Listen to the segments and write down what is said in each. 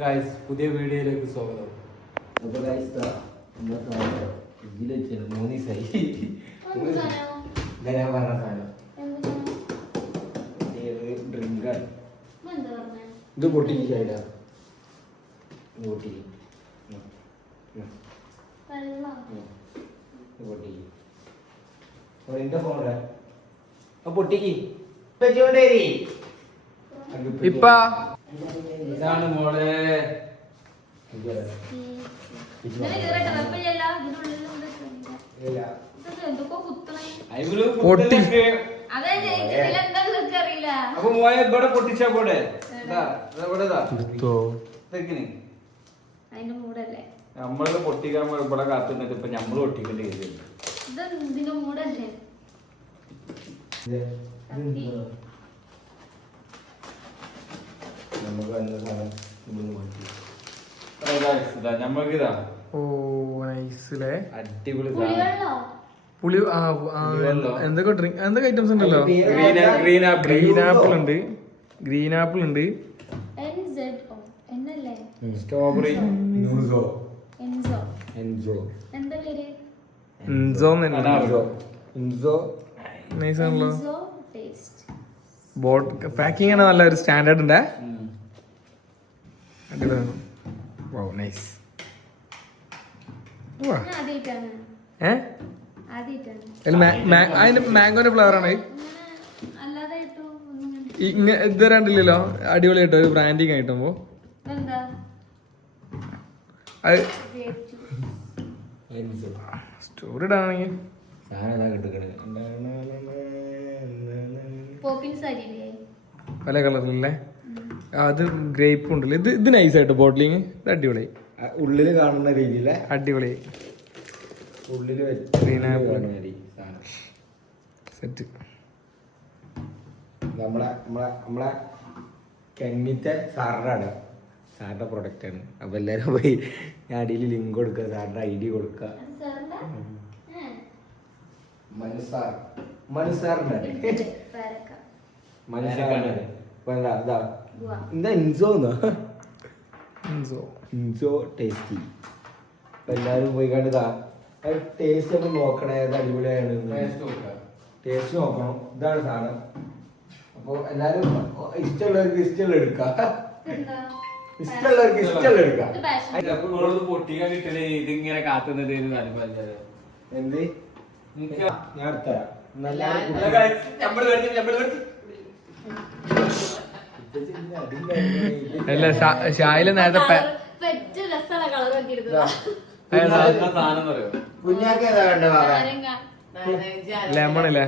Guys, പുതിയ വീഡിയോയിലേക്ക് സ്വാഗതം. അപ്പോൾ ഗൈസ് ഇതിൽ 3 ദിവസമായി ഞാൻ പറഞ്ഞ സാധനം ഡ്രിങ്കാണ്. ഇത് പൊട്ടിക്കായില്ല, പൊട്ടി എന്റെ ഫോണേ പൊട്ടിക്ക് ഇപ്പ ഇതാണ് മോളെ. പൊട്ടി അപ്പൊ മോയെ ഇവിടെ പൊട്ടിച്ചാ പോടെ. നമ്മള് പൊട്ടിക്കാൻ ഇവിടെ കാത്തുനിന്നിട്ട് ഇപ്പൊ നമ്മള് പൊട്ടിക്കേണ്ടി വരും. നമ്മക്കിതാ അടിപൊളി പുളി എന്തൊക്കെ ഡ്രിങ്ക് എന്തൊക്കെ ഐറ്റംസ് ഉണ്ടല്ലോ. ഗ്രീൻ ആപ്പിൾ ഉണ്ട്, സ്ട്രോബെറി, നൈസ് ആണല്ലോ. പാക്കിംഗ് ആണ് നല്ല ഒരു സ്റ്റാൻഡേർഡ് ഉണ്ട്. നൈസ്. അതിന് മാംഗോന്റെ ഫ്ലേവർ ആണ്. ഇതുവരെ കണ്ടില്ലല്ലോ. അടിപൊളി ആയിട്ടോ ഒരു ബ്രാൻഡിങ് ആയിട്ടോ. അത് സ്റ്റോറി ഇടാണെങ്കിൽ പല കളറിലല്ലേ. അത് ഗ്രേപ്പ് ഉണ്ടല്ലോ. ഇത് നൈസായിട്ട് ബോട്ടിലിങ്. ഇത് അടിപൊളി. ഉള്ളില് കാണുന്ന രീതിയിലെ അടിപൊളി ഉള്ളില് സെറ്റ്. നമ്മളെ കെങ്ങിത്തെ സാറിന്റെ പ്രൊഡക്റ്റ് ആണ്. അപ്പൊ എല്ലാരും പോയി ഞാൻ അടിയിൽ ലിങ്ക് കൊടുക്കുക, സാറിന്റെ ID കൊടുക്കുക. മനുസാറിന്റെ എന്താ ഇൻസോ ടേസ്റ്റി. അപ്പൊ എല്ലാരും പോയി കണ്ടതാ. ടേസ്റ്റ് ഒന്ന് നോക്കണേ, അത് അടിപൊളിയാണ്. ടേസ്റ്റ് നോക്കണം. ഇതാണ് സാധനം. അപ്പൊ എല്ലാരും ഇഷ്ടമുള്ളവർക്ക് ഇഷ്ടമുള്ള എടുക്കാം, ഇഷ്ടമുള്ളവർക്ക് ഇഷ്ടമുള്ള എടുക്കാം. പൊട്ടിക്കാൻ കിട്ടല് ഇതിങ്ങനെ കാത്തുന്നത് എന്ത് ഞാൻ എടുത്തരാം. അല്ല ഷായില് നേരത്തെ കുഞ്ഞാക്ക് ഏതാ കണ്ട ലെമൺ അല്ലേ.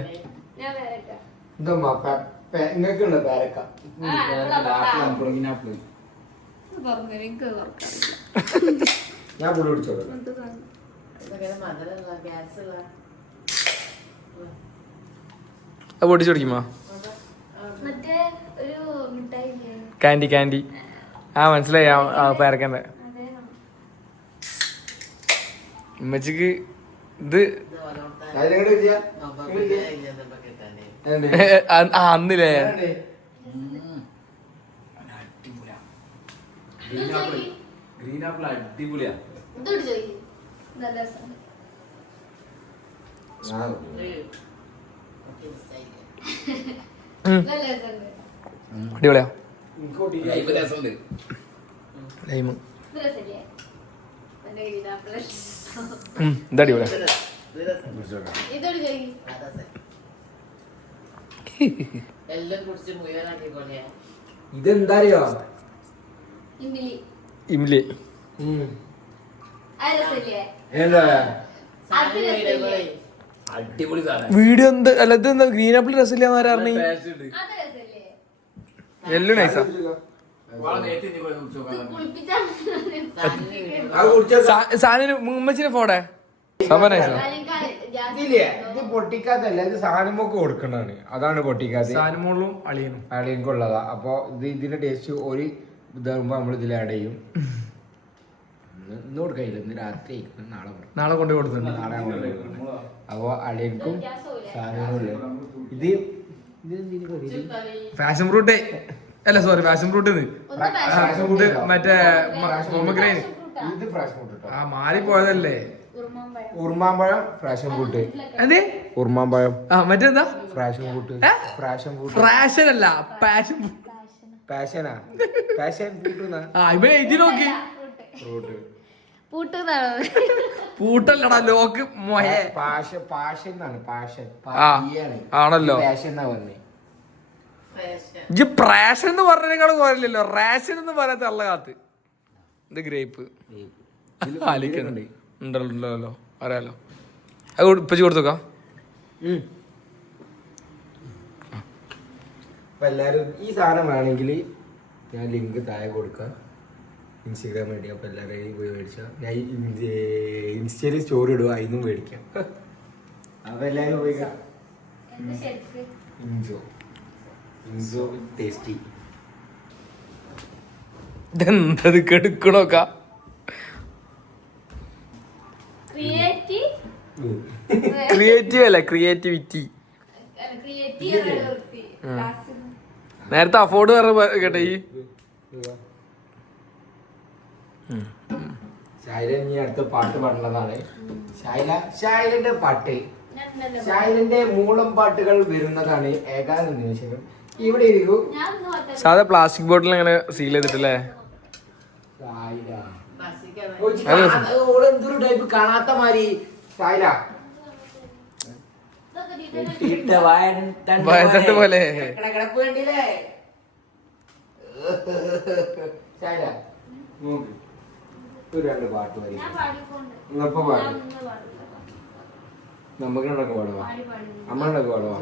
ഇങ്ങക്കുള്ള പേരക്ക ഞാൻ പുളി പിടിച്ചോളൂ. പൊട്ടിച്ചു പിടിക്കുമ്പോ കാൻഡി മനസ്സിലായി. പേരക്കന്റെ ഉമ്മച്ചിക്ക് ഇത് അന്നില്ലേ. ഗ്രീൻ ആപ്പിൾ അടിപൊളിയാ. അടിപൊളിയാ. ലൈമ് ഇതടിപൊളിയാ. ഇതെന്താ അറിയോ? ഇംലി. അടിപൊളി വീഡിയോ എന്താ അല്ല ഇത് ഗ്രീൻ ആപ്പിൾ രസമില്ല പറഞ്ഞു. എല്ലാം നൈസാ. സാനിന് ഉമ്മച്ചിനെ ഫോടെ ഇത് പൊട്ടിക്കാത്തല്ല, ഇത് സാധനമൊക്കെ കൊടുക്കണതാണ്. അതാണ് പൊട്ടിക്കാത്ത. സാനിമോളും അളിയനുള്ളതാ. അപ്പൊ ഇതിന്റെ ടേസ്റ്റ് ഒരു ഇതാകുമ്പോ നമ്മൾ ഇതിൽ ആഡ് ചെയ്യും. ഇന്ന് കൊടുക്കില്ല, ഇന്ന് രാത്രി നാളെ കൊണ്ടു കൊടുക്കുന്നുണ്ട്. നാളെ അപ്പൊ അളിയൻക്കും സാധനങ്ങളും ഇത് ഫാഷൻ ഫ്രൂട്ട് അല്ല സോറി പാഷൻ ഫ്രൂട്ട് ഇത് മറ്റേ പൊമഗ്രൈൻ ഇത് ഫ്രാഷൻ ഫ്രൂട്ട് ആ മാറിപ്പോയതല്ലേ. ഉറുമാമ്പഴം ഫ്രാഷൻ ഫ്രൂട്ട്. അതെ ഉറുമാമ്പഴം ആ മറ്റെന്താ ഫ്രാഷൻ ഫ്രൂട്ട്. ഫ്രാഷൻ ഫ്രൂട്ട് ഫ്രാഷൻ അല്ല പാഷൻ. പാഷനാ പാഷൻ ഫ്രൂട്ട്. ആ ഇവ എഴുതി നോക്കി. ഫ്രൂട്ട് പൂട്ടല്ലടാ ലോക്ക് മോയെ. പാഷൻ പാഷൻ എന്നാണ് പാഷൻ. ആ ആണല്ലോ. പാഷൻ എന്നാ പറഞ്ഞേ. ഇജ്ജ് പ്രാഷൻ എന്ന് പറഞ്ഞതിനേക്കാളും പോരല്ലോ. റേഷൻ എന്ന് പറയാത്ത അള്ള കാത്ത്. ഇത് ഗ്രേപ്പ് ആലിക്കുന്നുണ്ട് ഉണ്ടല്ലോ അറിയാലോ. അത് ഇപ്പച്ചി കൊടുത്തോക്കാം. അപ്പൊ എല്ലാരും ഈ സാധനം വേണമെങ്കിൽ ഞാൻ ലിങ്ക് താഴെ കൊടുക്കാം ഇൻസ്റ്റാഗ്രാം വേണ്ടി. അപ്പൊ എല്ലാവരും പോയി മേടിച്ചാൽ ഞാൻ ഇൻസ്റ്റയിൽ സ്റ്റോറി ഇടുക, അതിനും മേടിക്കാം. അപ്പൊ എല്ലാരും പോയി ഇൻസോ ഇൻസോ ടേസ്റ്റി. ഇതെന്തത് കെടുക്കണോക്ക. ക്രിയേറ്റീവ് അല്ല ക്രിയേറ്റിവിറ്റി. നേരത്തെ അഫോർഡ് കേട്ടെ ഈ ഷൈല ഇനി അടുത്ത പാട്ട് പാടുന്നതാണ്. ഷൈലന്റെ പാട്ട്, ഷൈലന്റെ മൂളം പാട്ടുകൾ വരുന്നതാണ് ഏകാന്ത നിമിഷങ്ങൾ. ഇവിടെ ഇരിക്കൂ. സാധാ പ്ലാസ്റ്റിക് ബോട്ടിൽ അങ്ങനെ സീൽ ചെയ്തിട്ടല്ലേ. എന്തൊരു ടൈപ്പ് കാണാത്ത മാതിരി ഷൈല വയത്തട്ട് പോലെ. കിടപ്പ് വേണ്ടിയില്ലേ ഷൈല? ഒരു രണ്ട് പാട്ട് പാടി ഇപ്പൊ പാടും. നമുക്ക് രണ്ടൊക്കെ പാടുവാ, അമ്മണ്ടൊക്കെ പാടുവാ.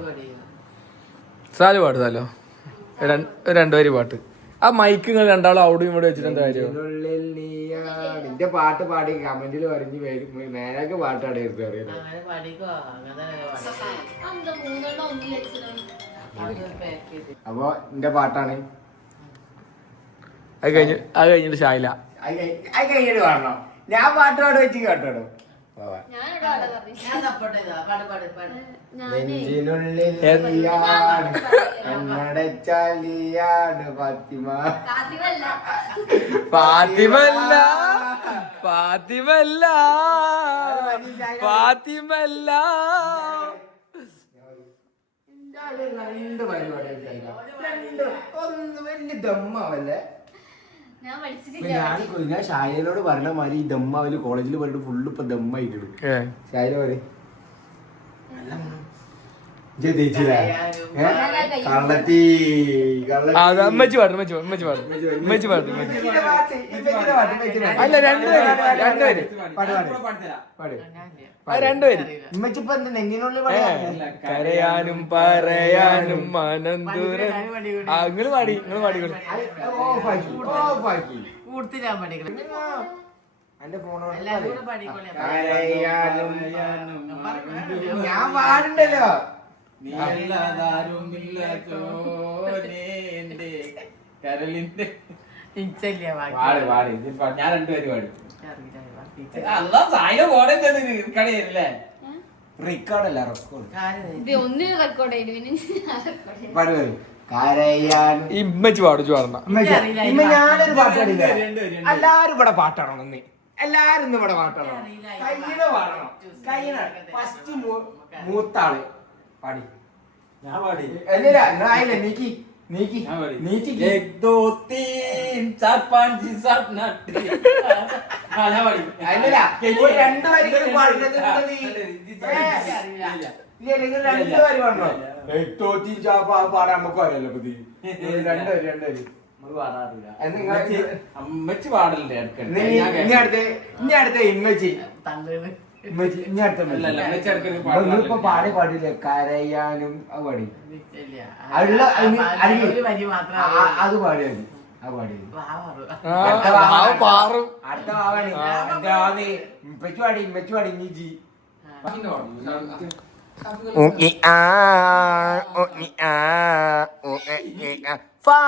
സാല് പാടുതാലോ രണ്ടുപേര് പാട്ട്. ആ മൈക്ക് നിങ്ങൾ രണ്ടാളും അവിടെയും ഇവിടെ വെച്ചിട്ട് എന്താ കാര്യം? നിന്റെ പാട്ട് പാടി കമന്റിൽ പറഞ്ഞ് മേലൊക്കെ പാട്ടാണ് എടുത്ത് അറിയുന്നത്. അപ്പൊ നിന്റെ പാട്ടാണ്. അത് കഴിഞ്ഞിട്ട് ഷായില അത് കഴിഞ്ഞിട്ട് പാടണം. ഞാൻ പാട്ട് പാട് വെച്ച് കേട്ടോ. നെഞ്ചിനുള്ളിൽ എന്നടച്ചാലിയാണ് ഫാത്തിമ. ഫാത്തിമല്ല ഫാത്തിമല്ല ഫാത്തിമല്ല. രണ്ട് പരിപാടി ഒന്ന് വലിയ ദമ്മാവല്ലേ. ഞാൻ ഷായലോട് പറഞ്ഞ മാതിരി ഈ ദമ്മാവല് കോളേജിൽ പറഞ്ഞിട്ട് ഫുള്ള് ഇപ്പൊ ദമ്മായിട്ടിടും. ഷായല പറയും കള്ളത്തി അമ്മച്ചി പാടും അല്ല രണ്ടുപേര് ഉമ്മച്ചിപ്പോ എന്താ നെഞ്ഞിനുള്ളിൽ കരയാനും പറയാനും മനന്തൂരൻ. നിങ്ങള് പാടിക്കോളൂ. എന്റെ ഫോണോട് ഞാൻ പാടുണ്ടല്ലോ. ഞാൻ രണ്ടുപേര് പാടും. റെക്കോർഡല്ല ഇമ്മച്ചി പാടിച്ചു പാടണ്ട. ഞാനൊരു പാട്ട് പാടില്ല. എല്ലാരും ഇവിടെ പാട്ടാണോ? എല്ലാരും ഇന്ന് ഇവിടെ പാട്ടാണോ? കയ്യില് പാടണം. കയ്യില് ഫസ്റ്റ് മൂത്താള് പാടി. ഞാൻ പാടി. ആയില്ലേ നീക്കി നീക്കി നീക്കി. രണ്ടുപേരും പാടുന്നത് രണ്ടുപേരും പാടണോ? പാടാൻ നമുക്ക് അറിയാലോ. രണ്ടുപേരും അമ്മച്ചി പാടല്ലേ ഇനി അടുത്ത ഇമ്മച്ചി ഇപ്പൊ പാടി പാടില്ലേ കരയാനും അത് പാടി. അത് പാടിയത് അടുത്ത ഭാവാണ്. ഇമ്മച്ചു പാടി ഇമ്മച്ചി ഫാ.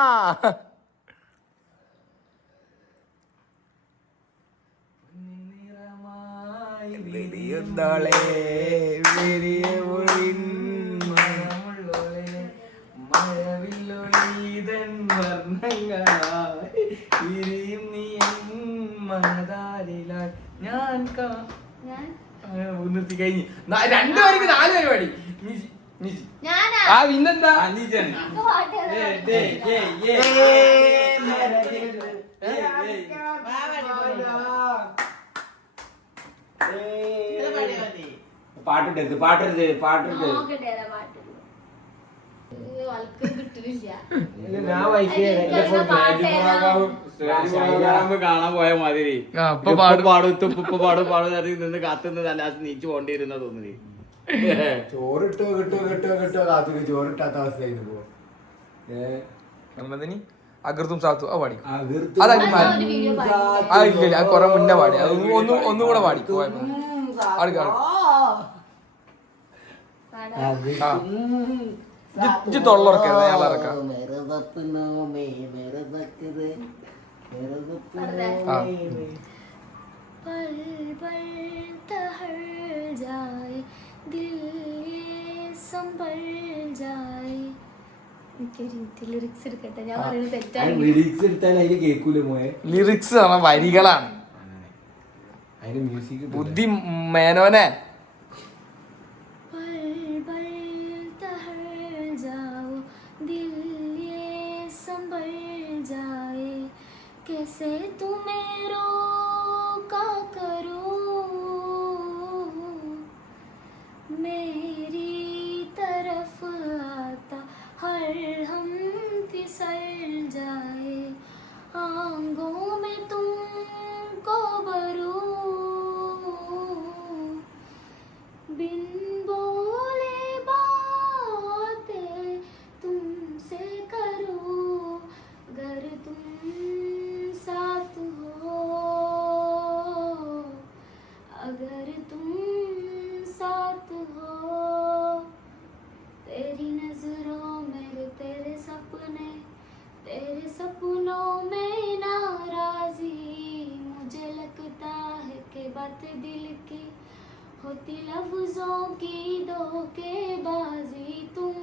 മഴവില്ലൊളിതൻ വർണ്ണ വിരിയും നീ മനതാരിലായി ഞാൻ നിർത്തി കഴിഞ്ഞ് 2 വരിക്ക് 4 പരിപാടി ആ പിന്നെന്താ പാട്ടിട്ട് പാട്ടിട്ട് പാട്ടിട്ട് ഞാൻ വൈകി കാണാൻ പോയ മാതിരി പാടും നിന്ന് കാത്തുനിന്ന് അല്ലാതെ നീച്ചു പോണ്ടിരുന്ന തോന്നുന്നു. ചോറിട്ടോ കിട്ടോ കാത്തു ചോറിട്ടാത്ത അവസ്ഥയായിരുന്നു പോ. അകർത്തും സാത്തു ആ പാടി ഇല്ല കൊറേ മുന്നേ പാടി അത് ഒന്നും കൂടെ പാടി തൊള്ളറക്കരുത് ഞാൻ ഇറക്കാം. ലിറിക്സ് വരികളാണ്. ബുദ്ധി മേനോനെ कैसे तुम्हें रोका करूं मेरी तरफ आता हर हम फिसल जाए आंगों में तुमको भरूं बिन बोले बातें तुमसे करूं अगर तुम साथ हो अगर तुम साथ हो तेरी नजरों में तेरे सपनों में नाराजी मुझे लगता है कि बात दिल की होती लफ्जों की धोखेबाजी तुम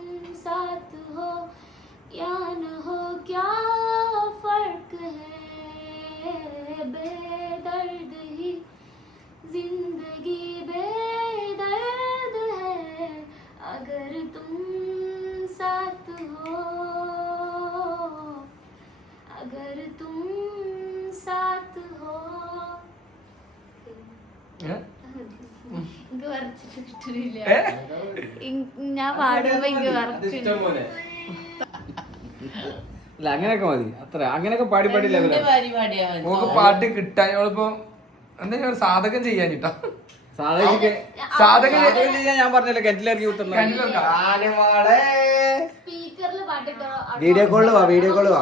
साथ हो या न हो क्या फर्क है बेदर्द ही जिंदगी बेदर्द है अगर तुम साथ हो अगर तुम साथ हो ഞാൻ പാടുമ്പോ അല്ല അങ്ങനെയൊക്കെ മതി അത്ര അങ്ങനെയൊക്കെ പാടി നമുക്ക് പാട്ട് കിട്ടാൻ നമ്മളിപ്പോ എന്താ സാധകം ചെയ്യാനിട്ടാ സാധകം ചെയ്യാൻ ഞാൻ പറഞ്ഞല്ലോ കിണറ്റിലിറങ്ങി കുത്തുന്ന സ്പീക്കറിൽ പാട്ടിട്ടോ വീഡിയോ കോള് വാ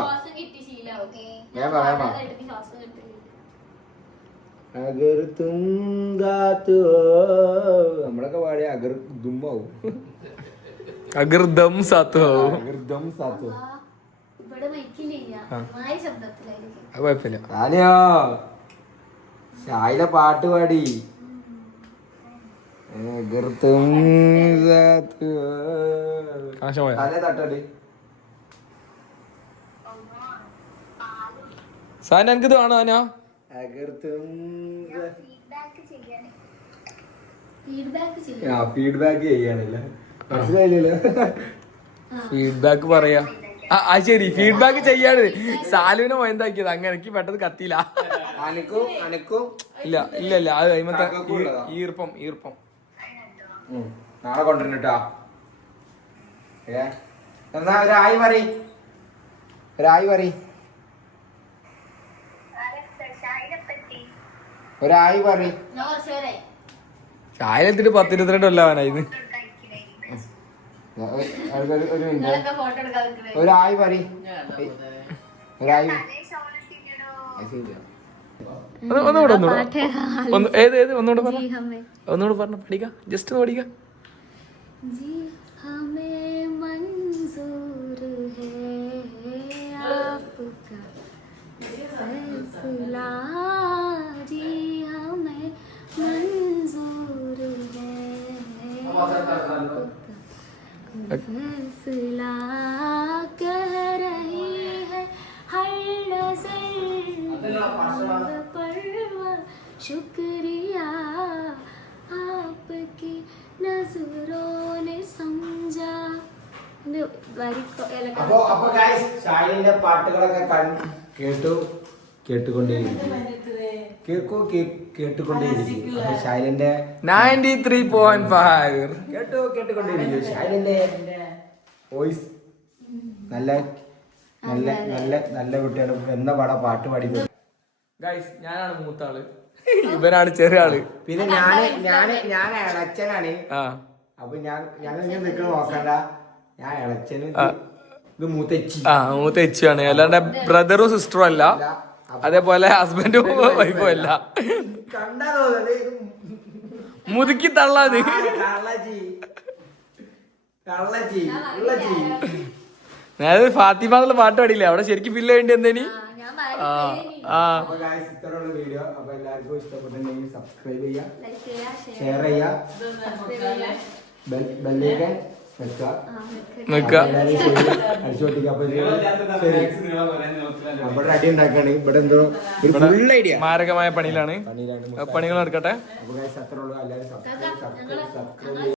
ശ്വാസം കിട്ടി ശീലാവും അഗർ തും ഗാത്തോ നമ്മളൊക്കെ പാടിയ അഗർ ദുമ്മാവും അഗർദം സാത്തു അഗർദം സാത്തോ ഇവിടെ മൈക്കില്ല മായ ശബ്ദത്തിലായിരിക്കും അത് കുഴപ്പമില്ല. ആലിയോ ഷായിലെ പാട്ട് പാടി അഗർ തും ഗാത്തോ കണക്ഷൻ പോയാ തലേ തട്ടടി സാധനം എനിക്കിത് വേണോ ഞാ അഗർ തും ഫീഡ്ബാക്ക് ചെയ്യാനില്ല മനസ്സിലായില്ലല്ലോ. ഫീഡ്ബാക്ക് പറയാ ആ ശരി ഫീഡ്ബാക്ക് ചെയ്യാണ് സാലുവിനെ മൊയന്താക്കിയത് അങ്ങനെ എനിക്ക് പെട്ടെന്ന് കത്തിയില്ല. ഇല്ല അത് കഴിയുമ്പത്തെ ഈർപ്പം നാളെ കൊണ്ടുവരണ്ടാ. എന്നാ ഒരായി പറയും ഒരായി പറയും ചായ എത്തിട്ട് 10-22 കൊല്ലാവാനായിന്ന്. ഒരു മിനിറ്റ് ഒരായി പറയും ഒന്നുകൂടെ പറഞ്ഞ പഠിക്കാം ജസ്റ്റ് ഒന്ന് പഠിക്കാം. फैसला कह रही है हर नजर शुक्रिया आपकी नजरों ने समझा. ഇത് അപ്പൊ ഗൈസ് ഷാഹിന്റെ പാട്ടുകളൊക്കെ കേട്ടുകൊണ്ടേയിരിക്കും ഷാഹിന്റെ 93.5 കേട്ടുകൊണ്ടേയിരിക്കും ഷാഹിന്റെ വോയിസ് നല്ല നല്ല നല്ല നല്ല കുട്ടിയാണ് എന്ന പാട്ട് പാടി ഗൈസ് ഞാനാണ് മൂത്ത ആള് ഇവനാണ് ചെറിയ ആള് പിന്നെ ഞാൻ ഇളച്ചനാണ് അപ്പൊ ഞങ്ങൾ ഇങ്ങനെ നിൽക്കണ നോക്കണ്ട ഞാൻ ഇളച്ചന് ഇത് മൂത്തച്ചി മൂത്തച്ചിയാണ് അല്ലാണ്ട് ബ്രദറും സിസ്റ്ററും അല്ല അതേപോലെ ഹസ്ബൻഡും വൈഫും അല്ല കണ്ടാ തോന്നുന്നത് മുതുക്കി തള്ളാത് ഞാനത് ഫാത്തിമ എന്നുള്ള പാട്ട് പാടിയില്ലേ അവിടെ ശരിക്കും ഫില്ല് വേണ്ടി എന്തേനി ഇത്രയുള്ള വീഡിയോ. അപ്പൊ എല്ലാവർക്കും ഇഷ്ടപ്പെട്ടിട്ടുണ്ടെങ്കിൽ സബ്സ്ക്രൈബ് ചെയ്യാം, ഷെയർ ചെയ്യാം, ബെല്ലൈക്കൻ വെക്കുക. അടിച്ചോട്ടിക്കുക. അപ്പൊ ഇവിടെ അടി ഉണ്ടാക്കാണ്. ഇവിടെ എന്തോ ഫുൾ ഐഡിയ മാരകമായ പണിയിലാണ്. പണികൾ നടക്കട്ടെ. അപ്പൊ അത്രയുള്ളൂ. എല്ലാവരും സബ്സ്ക്രൈബ്